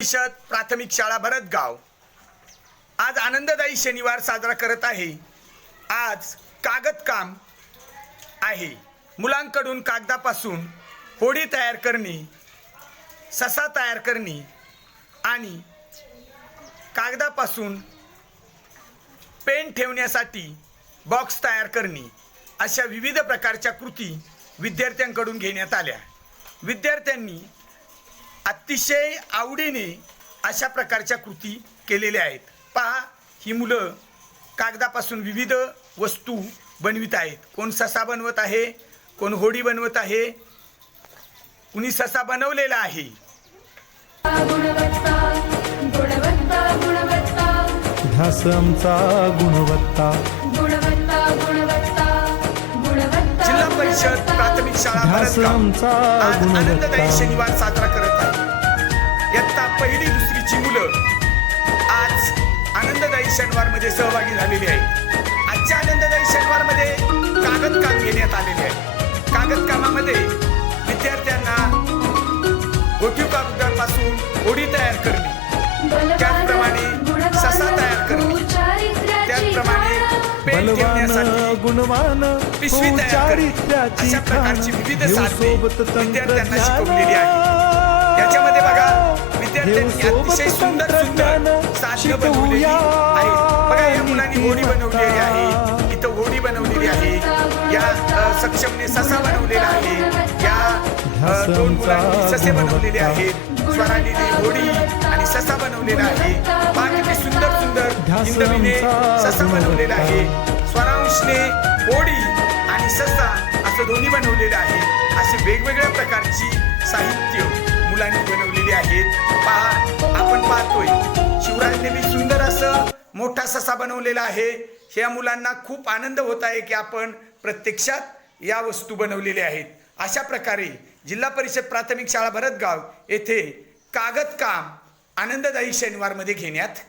परिषद प्राथमिक शाळा भरतगाव आज आनंददायी शनिवार साजरा करत आहे। आज कागद काम आहे। मुलांकडून कागदापासून होडी तयार करणे, ससा तयार करणे आणि कागदापासून पेन ठेवण्यासाठी बॉक्स तयार करणे अशा विविध प्रकारच्या कृती विद्यार्थ्यांकडून घेण्यात आल्या। विद्यार्थ्यांनी अतिशय आवडीने अशा प्रकारच्या कृती केलेल्या आहेत। पहा, ही मुलं कागदापासून विविध वस्तू बनवित आहेत। कोण ससा बनवत आहे, कोण होडी बनवत आहे, कुणी ससा बनवलेला आहे। ध्यास आमचा गुणवत्ता जिल्हा परिषद प्राथमिक शाळा भरतगाव आज आनंददायी शनिवार साजरा करत आहे। इयत्ता पहिली दुसरीची मुलं आज आनंददायी शनिवारमध्ये सहभागी झालेली आहेत। आजच्या आनंददायी शनिवारमध्ये कागद काम घेण्यात आलेले आहे। कागद कामामध्ये विद्यार्थ्यांना गोठीव कागदापासून होडी तयार करणे, त्याचप्रमाणे ससा तयार करणे, त्याचप्रमाणे पेन ठेवण्यासाठी गुणवान पिशवी तयार करणे अशा प्रकारची विविध साधने विद्यार्थ्यांना शिकवलेली आहे। याच्यामध्ये बघा, विद्यार्थ्यांनी अतिशय सुंदर साधने बनवलेली आहेत। बघा, या मुलांनी होडी बनवलेली आहे, इथं होडी बनवलेली आहे, या सक्षमने ससा बनवलेला आहे, या दोन मुलांनी ससे बनवलेले आहेत, स्वरालीने होडी आणि ससा बनवलेला आहे। बाकीचे सुंदर सुंदर इंदवीने ससा बनवलेला आहे, स्वरांशने होडी आणि ससा असं दोन्ही बनवलेलं आहे। असे वेगवेगळ्या प्रकारची साहित्य मुलांनी बनवलेली आहेत। पहा, आपण पाहतोय शिवराजने बी सुंदर असं मोठा ससा बनवलेला आहे। ह्या मुलांना खूप आनंद होत आहे की आपण प्रत्यक्षात या वस्तू बनवलेल्या आहेत। अशा प्रकारे जिल्हा परिषद प्राथमिक शाळा भरतगाव येथे कागद काम आनंददायी शनिवारमध्ये घेण्यात